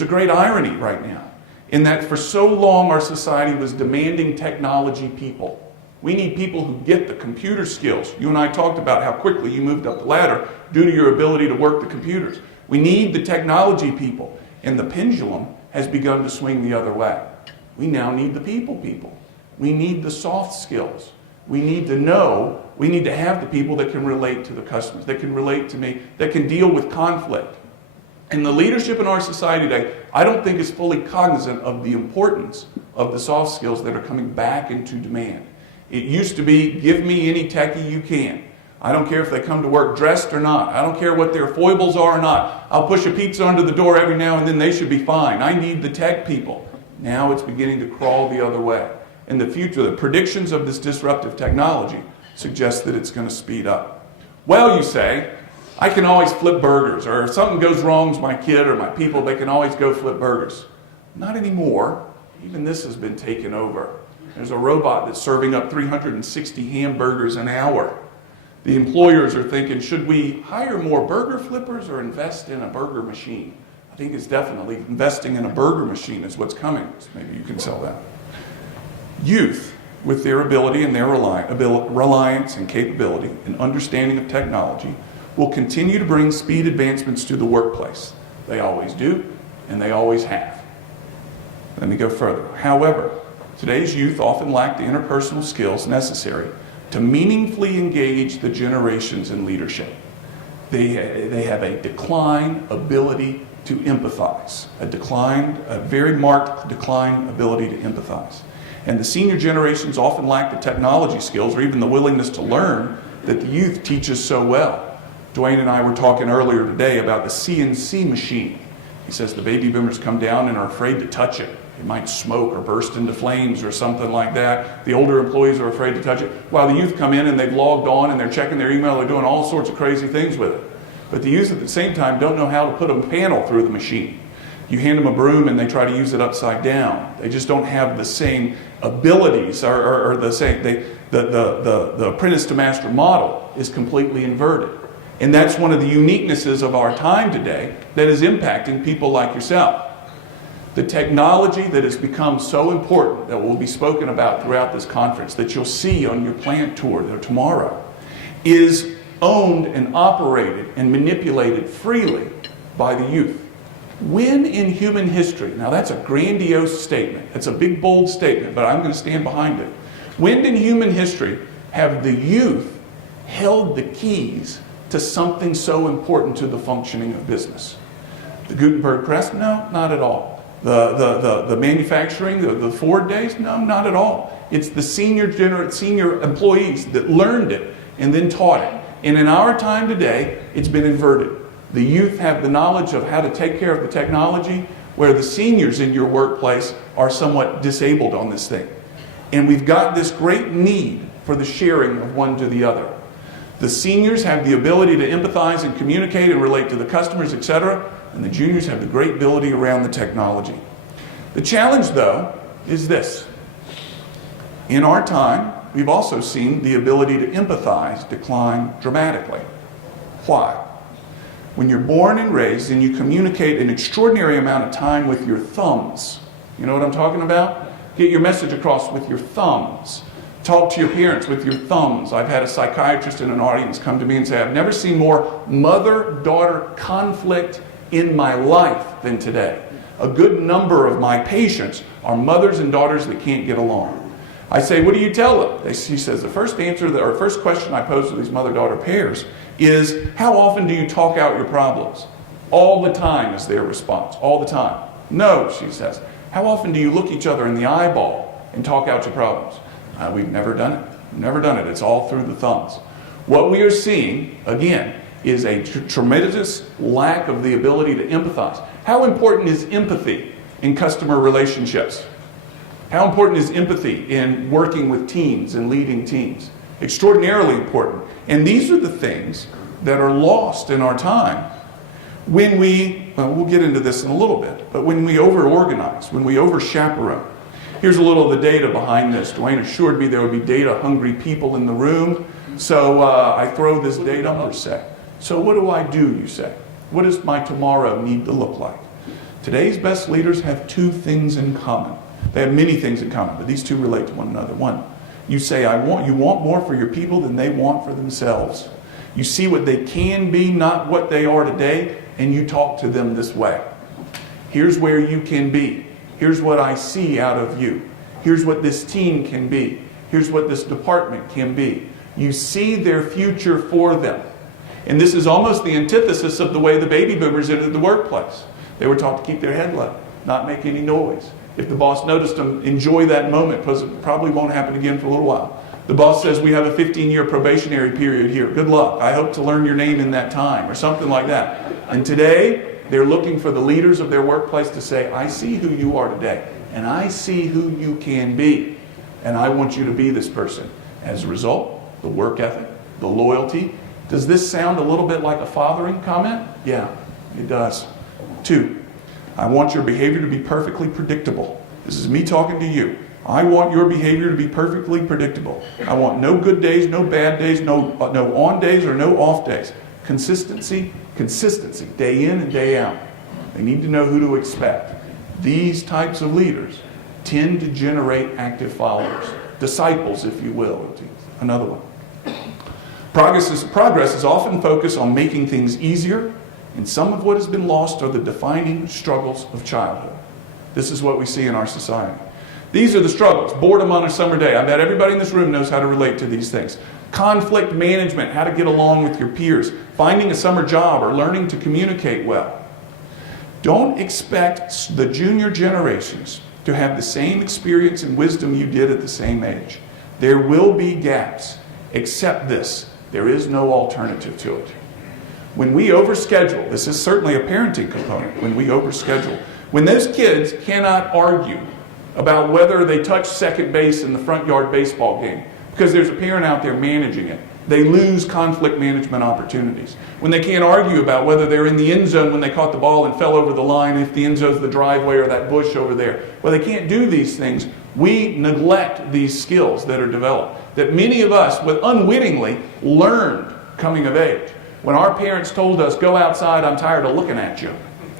There's a great irony right now in that for so long our society was demanding technology people. We need people who get the computer skills. You and I talked about how quickly you moved up the ladder due to your ability to work the computers. We need the technology people. And the pendulum has begun to swing the other way. We now need the people. We need the soft skills. We need to know, we need to have the people that can relate to the customers, that can relate to me, that can deal with conflict. And the leadership in our society today, I don't think is fully cognizant of the importance of the soft skills that are coming back into demand. It used to be, give me any techie you can. I don't care if they come to work dressed or not. I don't care what their foibles are or not. I'll push a pizza under the door every now and then, they should be fine. I need the tech people. Now it's beginning to crawl the other way. In the future, the predictions of this disruptive technology suggest that it's going to speed up. Well, you say, I can always flip burgers, or if something goes wrong with my kid or my people, they can always go flip burgers. Not anymore. Even this has been taken over. There's a robot that's serving up 360 hamburgers an hour. The employers are thinking, should we hire more burger flippers or invest in a burger machine? I think it's definitely investing in a burger machine is what's coming. So maybe you can sell that. Youth, with their ability and their reliance and capability and understanding of technology, will continue to bring speed advancements to the workplace. They always do, and they always have. Let me go further. However, today's youth often lack the interpersonal skills necessary to meaningfully engage the generations in leadership. They have a declined ability to empathize, a very marked decline ability to empathize. And the senior generations often lack the technology skills or even the willingness to learn that the youth teaches so well. Dwayne and I were talking earlier today about the CNC machine. He says the baby boomers come down and are afraid to touch it. It might smoke or burst into flames or something like that. The older employees are afraid to touch it, while the youth come in and they've logged on and they're checking their email, they're doing all sorts of crazy things with it. But the youth at the same time don't know how to put a panel through the machine. You hand them a broom and they try to use it upside down. They just don't have the same abilities or the same, the apprentice to master model is completely inverted. And that's one of the uniquenesses of our time today that is impacting people like yourself. The technology that has become so important that will be spoken about throughout this conference, that you'll see on your plant tour tomorrow, is owned and operated and manipulated freely by the youth. When in human history, now that's a grandiose statement, it's a big bold statement, but I'm going to stand behind it. When in human history have the youth held the keys to something so important to the functioning of business? The Gutenberg press? No, not at all. The manufacturing, the Ford days? No, not at all. It's the senior employees that learned it and then taught it. And in our time today, it's been inverted. The youth have the knowledge of how to take care of the technology, where the seniors in your workplace are somewhat disabled on this thing. And we've got this great need for the sharing of one to the other. The seniors have the ability to empathize and communicate and relate to the customers, etc., and the juniors have the great ability around the technology. The challenge, though, is this. In our time, we've also seen the ability to empathize decline dramatically. Why? When you're born and raised and you communicate an extraordinary amount of time with your thumbs, you know what I'm talking about? Get your message across with your thumbs. Talk to your parents with your thumbs. I've had a psychiatrist in an audience come to me and say, I've never seen more mother-daughter conflict in my life than today. A good number of my patients are mothers and daughters that can't get along. I say, what do you tell them? She says, the first question I pose to these mother-daughter pairs is, how often do you talk out your problems? All the time is their response, all the time. No, she says. How often do you look each other in the eyeball and talk out your problems? We've never done it. We've never done it. It's all through the thumbs. What we are seeing, again, is a tremendous lack of the ability to empathize. How important is empathy in customer relationships? How important is empathy in working with teams and leading teams? Extraordinarily important. And these are the things that are lost in our time when we'll get into this in a little bit, but when we over-organize, when we over-chaperone. Here's a little of the data behind this. Dwayne assured me there would be data-hungry people in the room, so I throw this data per se. So what do I do, you say? What does my tomorrow need to look like? Today's best leaders have two things in common. They have many things in common, but these two relate to one another. One, you say, you want more for your people than they want for themselves. You see what they can be, not what they are today, and you talk to them this way. Here's where you can be. Here's what I see out of you. Here's what this team can be. Here's what this department can be. You see their future for them. And this is almost the antithesis of the way the baby boomers entered the workplace. They were taught to keep their head low, not make any noise. If the boss noticed them, enjoy that moment because it probably won't happen again for a little while. The boss says, we have a 15-year probationary period here. Good luck. I hope to learn your name in that time, or something like that. And today, they're looking for the leaders of their workplace to say, I see who you are today, and I see who you can be, and I want you to be this person. As a result, the work ethic, the loyalty. Does this sound a little bit like a fathering comment? Yeah, it does. 2, I want your behavior to be perfectly predictable. This is me talking to you. I want your behavior to be perfectly predictable. I want no good days, no bad days, no on days or no off days. Consistency, day in and day out. They need to know who to expect. These types of leaders tend to generate active followers, disciples, if you will. Another one. Progress is often focused on making things easier, and some of what has been lost are the defining struggles of childhood. This is what we see in our society. These are the struggles. Boredom on a summer day. I bet everybody in this room knows how to relate to these things. Conflict management, how to get along with your peers. Finding a summer job or learning to communicate well. Don't expect the junior generations to have the same experience and wisdom you did at the same age. There will be gaps. Accept this. There is no alternative to it. When we overschedule, this is certainly a parenting component, when we overschedule, when those kids cannot argue about whether they touch second base in the front yard baseball game because there's a parent out there managing it, they lose conflict management opportunities. When they can't argue about whether they're in the end zone when they caught the ball and fell over the line, if the end zone's the driveway or that bush over there. Well, they can't do these things. We neglect these skills that are developed, that many of us unwittingly learned coming of age. When our parents told us, go outside, I'm tired of looking at you,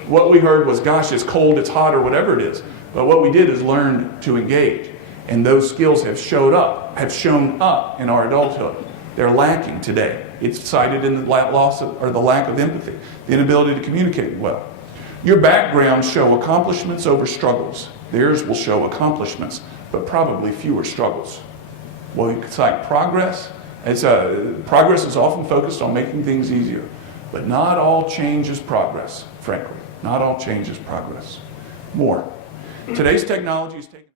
what we heard was, gosh, it's cold, it's hot, or whatever it is. But what we did is learn to engage. And those skills have shown up in our adulthood. They're lacking today. It's cited in the loss of, or the lack of empathy, the inability to communicate well. Your backgrounds show accomplishments over struggles. Theirs will show accomplishments, but probably fewer struggles. Well, you could cite progress. Progress is often focused on making things easier, but not all change is progress, frankly. Not all change is progress. More. Today's technology is taking